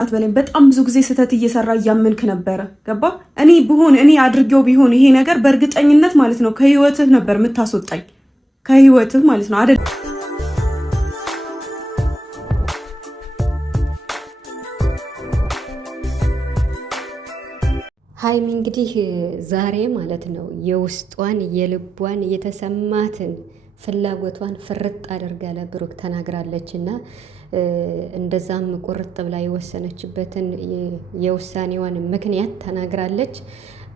አትበለኝ። በጣም ብዙ ጊዜ ስህተት እየሰራ እያመንክ ነበረ። ገባ? እኔ አድርጌው ቢሆን ይሄ ነገር በእርግጠኝነት ማለት ነው ከህይወትህ ነበር የምታስወጣኝ፣ ከህይወትህ ማለት ነው አይደል? ሀይሚ እንግዲህ ዛሬ ማለት ነው የውስጧን የልቧን የተሰማትን ፍላጎቷን ፍርጥ አድርጋ ለብሩክ ተናግራለች እና እንደዛም ቁርጥ ብላ የወሰነችበትን የውሳኔዋን ምክንያት ተናግራለች።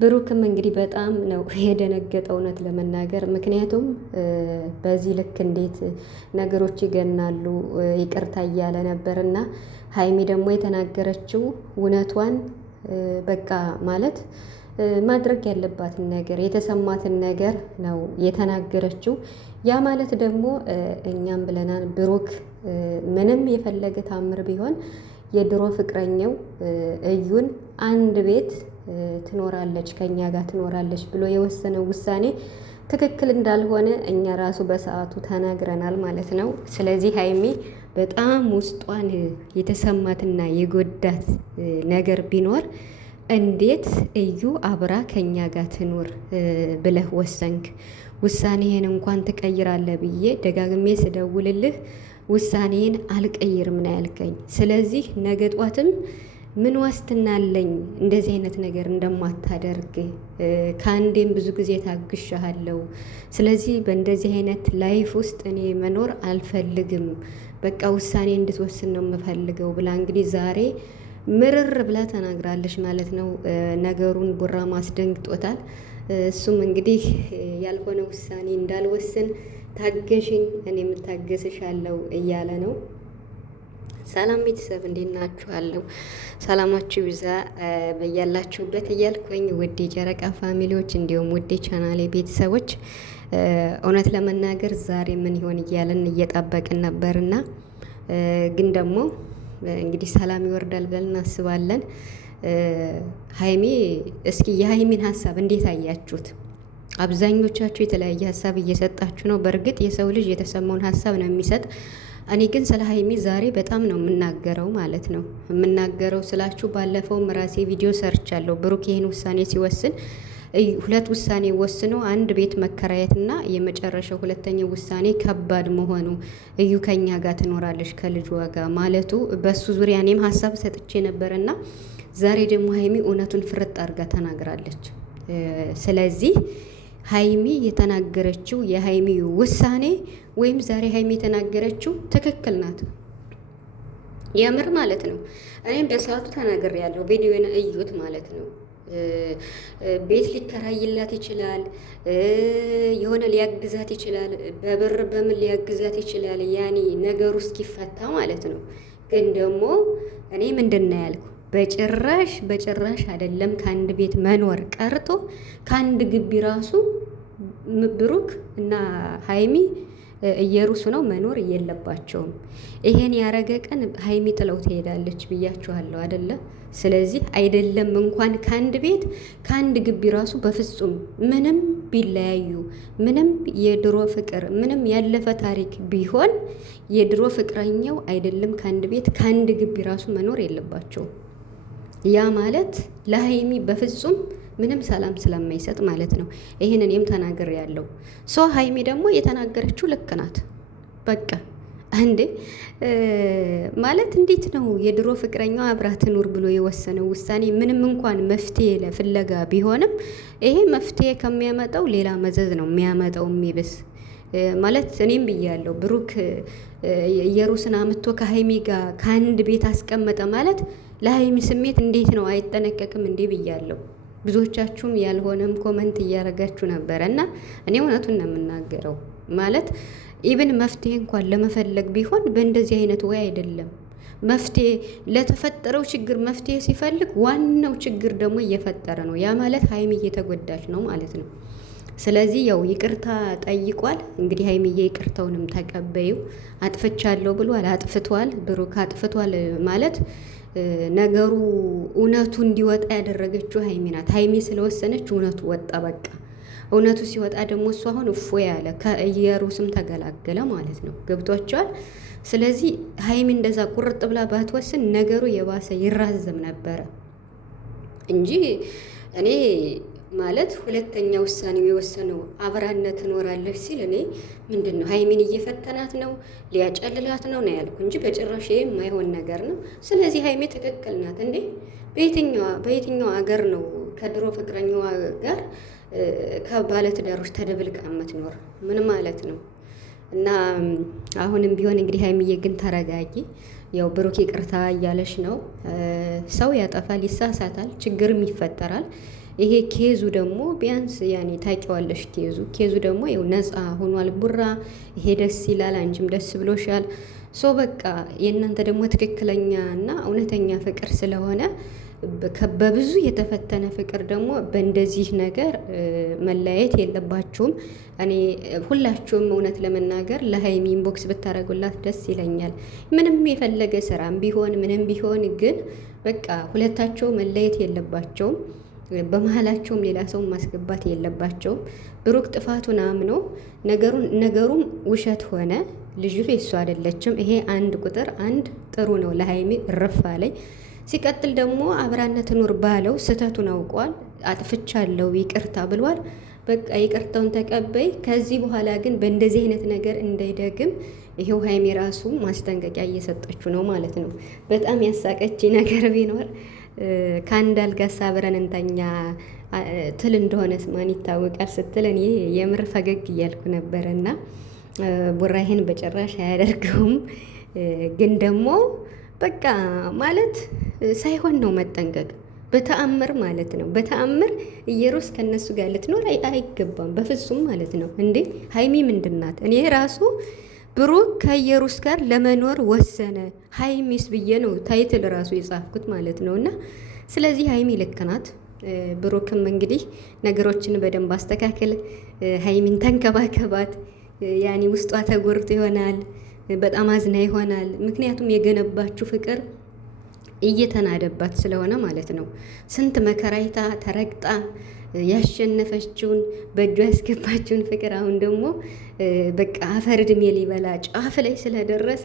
ብሩክም እንግዲህ በጣም ነው የደነገጠው እውነት ለመናገር ምክንያቱም በዚህ ልክ እንዴት ነገሮች ይገናሉ ይቅርታ እያለ ነበርና ሀይሚ ደግሞ የተናገረችው እውነቷን በቃ ማለት ማድረግ ያለባትን ነገር የተሰማትን ነገር ነው የተናገረችው። ያ ማለት ደግሞ እኛም ብለናል ብሩክ ምንም የፈለገ ታምር ቢሆን የድሮ ፍቅረኛው እዩን አንድ ቤት ትኖራለች ከኛ ጋር ትኖራለች ብሎ የወሰነው ውሳኔ ትክክል እንዳልሆነ እኛ ራሱ በሰዓቱ ተናግረናል ማለት ነው። ስለዚህ ሀይሚ በጣም ውስጧን የተሰማትና የጎዳት ነገር ቢኖር እንዴት እዩ አብራ ከኛ ጋር ትኑር ብለህ ወሰንክ? ውሳኔህን እንኳን ትቀይራለህ ብዬ ደጋግሜ ስደውልልህ ውሳኔን አልቀይርም ነው ያልከኝ። ስለዚህ ነገ ጧትም ምን ዋስትና አለኝ እንደዚህ አይነት ነገር እንደማታደርግ? ከአንዴም ብዙ ጊዜ ታግሻለሁ። ስለዚህ በእንደዚህ አይነት ላይፍ ውስጥ እኔ መኖር አልፈልግም፣ በቃ ውሳኔ እንድትወስን ነው የምፈልገው ብላ እንግዲህ ዛሬ ምርር ብላ ተናግራለች ማለት ነው። ነገሩን ቡራ ማስደንግጦታል። እሱም እንግዲህ ያልሆነ ውሳኔ እንዳልወስን ታገሽኝ፣ እኔ የምታገስሻለሁ እያለ ነው። ሰላም ቤተሰብ እንዴት ናችኋለሁ? ሰላማችሁ ይብዛ በያላችሁበት እያልኩኝ ውድ የጨረቃ ፋሚሊዎች እንዲሁም ውድ ቻናሌ ቤተሰቦች እውነት ለመናገር ዛሬ ምን ይሆን እያለን እየጠበቅን ነበርና ግን ደግሞ እንግዲህ ሰላም ይወርዳል ብለን እናስባለን። ሀይሚ እስኪ የሀይሚን ሀሳብ እንዴት አያችሁት? አብዛኞቻችሁ የተለያየ ሀሳብ እየሰጣችሁ ነው። በእርግጥ የሰው ልጅ የተሰማውን ሀሳብ ነው የሚሰጥ። እኔ ግን ስለ ሀይሚ ዛሬ በጣም ነው የምናገረው ማለት ነው። የምናገረው ስላችሁ ባለፈውም ራሴ ቪዲዮ ሰርቻለሁ። ብሩክ ይህን ውሳኔ ሲወስን ሁለት ውሳኔ ወስኖ አንድ ቤት መከራየትና የመጨረሻው ሁለተኛው ውሳኔ ከባድ መሆኑ እዩ ከኛ ጋር ትኖራለች ከልጇ ጋር ማለቱ በሱ ዙሪያ እኔም ሀሳብ ሰጥቼ ነበርና ዛሬ ደግሞ ሀይሚ እውነቱን ፍርጥ አድርጋ ተናግራለች። ስለዚህ ሀይሚ የተናገረችው የሀይሚ ውሳኔ ወይም ዛሬ ሀይሚ የተናገረችው ትክክል ናት፣ የምር ማለት ነው። እኔም በሰዓቱ ተናግሬያለሁ። ቪዲዮን እዩት ማለት ነው። ቤት ሊከራይላት ይችላል፣ የሆነ ሊያግዛት ይችላል፣ በብር በምን ሊያግዛት ይችላል። ያኔ ነገሩ እስኪፈታ ማለት ነው። ግን ደግሞ እኔ ምንድን ነው ያልኩ በጭራሽ አይደለም ከአንድ ቤት መኖር ቀርቶ ከአንድ ግቢ ራሱ ብሩክ እና ሀይሚ እየሩሱ ነው መኖር የለባቸውም። ይሄን ያረገ ቀን ሀይሚ ጥለው ትሄዳለች ብያችኋለሁ አይደለ? ስለዚህ አይደለም እንኳን ከአንድ ቤት ከአንድ ግቢ ራሱ በፍጹም ምንም ቢለያዩ ምንም የድሮ ፍቅር ምንም ያለፈ ታሪክ ቢሆን የድሮ ፍቅረኛው አይደለም ከአንድ ቤት ከአንድ ግቢ ራሱ መኖር የለባቸውም። ያ ማለት ለሀይሚ በፍጹም ምንም ሰላም ስለማይሰጥ ማለት ነው። ይሄን እኔም ተናግሬ ያለው ሶ ሀይሚ ደግሞ የተናገረችው ልክ ናት። በቃ እንዴ ማለት እንዴት ነው የድሮ ፍቅረኛው አብራ ትኑር ብሎ የወሰነው ውሳኔ ምንም እንኳን መፍትሄ ለፍለጋ ቢሆንም ይሄ መፍትሄ ከሚያመጣው ሌላ መዘዝ ነው የሚያመጣው የሚብስ ማለት እኔም ብያለሁ። ብሩክ ኢየሩስን አምጥቶ ከሀይሚ ጋር ከአንድ ቤት አስቀመጠ ማለት ለሀይሚ ስሜት እንዴት ነው አይጠነቀቅም እንዴ ብያለሁ። ብዙዎቻችሁም ያልሆነም ኮመንት እያደረጋችሁ ነበረ እና እኔ እውነቱን ነው የምናገረው። ማለት ኢብን መፍትሄ እንኳን ለመፈለግ ቢሆን በእንደዚህ አይነት ወይ አይደለም። መፍትሄ ለተፈጠረው ችግር መፍትሄ ሲፈልግ ዋናው ችግር ደግሞ እየፈጠረ ነው። ያ ማለት ሀይሚ እየተጎዳች ነው ማለት ነው። ስለዚህ ያው ይቅርታ ጠይቋል። እንግዲህ ሀይሚዬ ይቅርታውንም ተቀበዩ። አጥፍቻለሁ ብሏል፣ አጥፍቷል። ብሩክ አጥፍቷል ማለት ነገሩ እውነቱ እንዲወጣ ያደረገችው ሀይሚ ናት። ሀይሚ ስለወሰነች እውነቱ ወጣ። በቃ እውነቱ ሲወጣ ደግሞ እሱ አሁን እፎ ያለ ከኢየሩስም ተገላገለ ማለት ነው። ገብቷቸዋል። ስለዚህ ሀይሚ እንደዛ ቁርጥ ብላ ባትወስን ነገሩ የባሰ ይራዘም ነበረ እንጂ እኔ ማለት ሁለተኛ ውሳኔው የወሰነው አብራነት ትኖራለች ሲል እኔ ምንድን ነው ሀይሚን እየፈተናት ነው ሊያጨልላት ነው ያልኩ እንጂ በጭራሽ የማይሆን ነገር ነው። ስለዚህ ሀይሚ ትክክል ናት እንዴ! በየትኛው ሀገር ነው ከድሮ ፍቅረኛዋ ጋር ከባለትዳሮች ተደብልቃ የምትኖር? ምን ማለት ነው? እና አሁንም ቢሆን እንግዲህ ሀይሚዬ ግን ተረጋጊ። ያው ብሩክ ይቅርታ እያለሽ ነው። ሰው ያጠፋል፣ ይሳሳታል፣ ችግርም ይፈጠራል። ይሄ ኬዙ ደግሞ ቢያንስ ያኔ ታውቂዋለሽ። ኬዙ ደግሞ ያው ነፃ ሆኗል ቡራ። ይሄ ደስ ይላል፣ አንቺም ደስ ብሎሻል። ሶ በቃ የእናንተ ደግሞ ትክክለኛ እና እውነተኛ ፍቅር ስለሆነ በብዙ የተፈተነ ፍቅር ደግሞ በእንደዚህ ነገር መለያየት የለባችሁም። እኔ ሁላችሁም እውነት ለመናገር ለሀይሚ ኢንቦክስ ብታደርጉላት ደስ ይለኛል። ምንም የፈለገ ስራም ቢሆን ምንም ቢሆን ግን በቃ ሁለታቸው መለየት የለባቸውም። በመሀላቸውም ሌላ ሰው ማስገባት የለባቸውም። ብሩክ ጥፋቱን አምኖ ነገሩም ውሸት ሆነ። ልጅቱ የሱ አይደለችም። ይሄ ቁጥር አንድ ጥሩ ነው ለሀይሚ እረፋ ላይ ሲቀጥል ደግሞ አብራነት ኑር ባለው ስህተቱን አውቋል። አጥፍቻለሁ ይቅርታ ብሏል። በቃ ይቅርታውን ተቀበይ። ከዚህ በኋላ ግን በእንደዚህ አይነት ነገር እንዳይደግም ይሄው ሀይሚ ራሱ ማስጠንቀቂያ እየሰጠችው ነው ማለት ነው። በጣም ያሳቀች ነገር ቢኖር ከአንድ አልጋ አብረን እንተኛ ትል እንደሆነስ ማን ይታወቃል ስትል እኔ የምር ፈገግ እያልኩ ነበረ። እና ቡራ ይሄን በጭራሽ አያደርገውም። ግን ደግሞ በቃ ማለት ሳይሆን ነው መጠንቀቅ። በተአምር ማለት ነው። በተአምር ኢየሩስ ከነሱ ጋር ልትኖር አይገባም በፍጹም ማለት ነው። እንዴ ሀይሚ ምንድናት? እኔ ራሱ ብሩክ ከኢየሩስ ጋር ለመኖር ወሰነ ሀይሚስ ብዬ ነው ታይትል ራሱ የጻፍኩት ማለት ነው። እና ስለዚህ ሀይሚ ልክ ናት። ብሩክም እንግዲህ ነገሮችን በደንብ አስተካክል፣ ሀይሚን ተንከባከባት። ያኔ ውስጧ ተጎርቶ ይሆናል፣ በጣም አዝና ይሆናል። ምክንያቱም የገነባችሁ ፍቅር እየተናደባት ስለሆነ ማለት ነው። ስንት መከራይታ ተረግጣ ያሸነፈችውን በእጇ ያስገባችውን ፍቅር አሁን ደግሞ በቃ አፈር ድሜ ሊበላ ጫፍ ላይ ስለደረሰ፣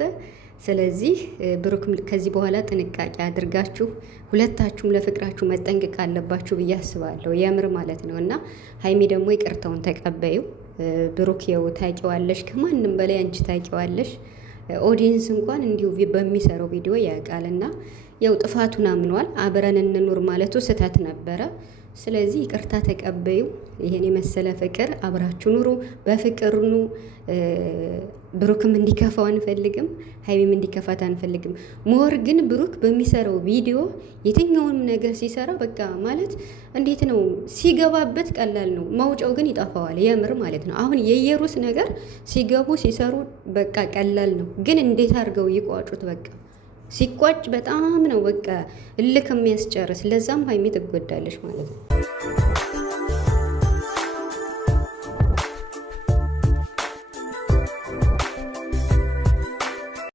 ስለዚህ ብሩክም ከዚህ በኋላ ጥንቃቄ አድርጋችሁ ሁለታችሁም ለፍቅራችሁ መጠንቀቅ አለባችሁ ብዬ አስባለሁ። የምር ማለት ነው። እና ሀይሚ ደግሞ ይቅርታውን ተቀበዩ። ብሩክ የው ታውቂዋለሽ፣ ከማንም በላይ አንቺ ታውቂዋለሽ። ኦዲየንስ እንኳን እንዲሁ በሚሰራው ቪዲዮ ያውቃልና ያው ጥፋቱን አምኗል። አብረን እንኑር ማለቱ ስህተት ነበረ። ስለዚህ ይቅርታ ተቀበዩ። ይሄን የመሰለ ፍቅር አብራችሁ ኑሩ፣ በፍቅር ኑ። ብሩክም እንዲከፋው አንፈልግም፣ ሀይሚም እንዲከፋት አንፈልግም። ሞር ግን ብሩክ በሚሰራው ቪዲዮ የትኛውንም ነገር ሲሰራ በቃ ማለት እንዴት ነው ሲገባበት ቀላል ነው፣ መውጫው ግን ይጠፋዋል። የምር ማለት ነው። አሁን የኢየሩስ ነገር ሲገቡ ሲሰሩ በቃ ቀላል ነው፣ ግን እንዴት አድርገው ይቋጩት በቃ ሲቋጭ በጣም ነው በቃ እልክ የሚያስጨርስ። ለዛም ሀይሚ ትጎዳለች ማለት ነው።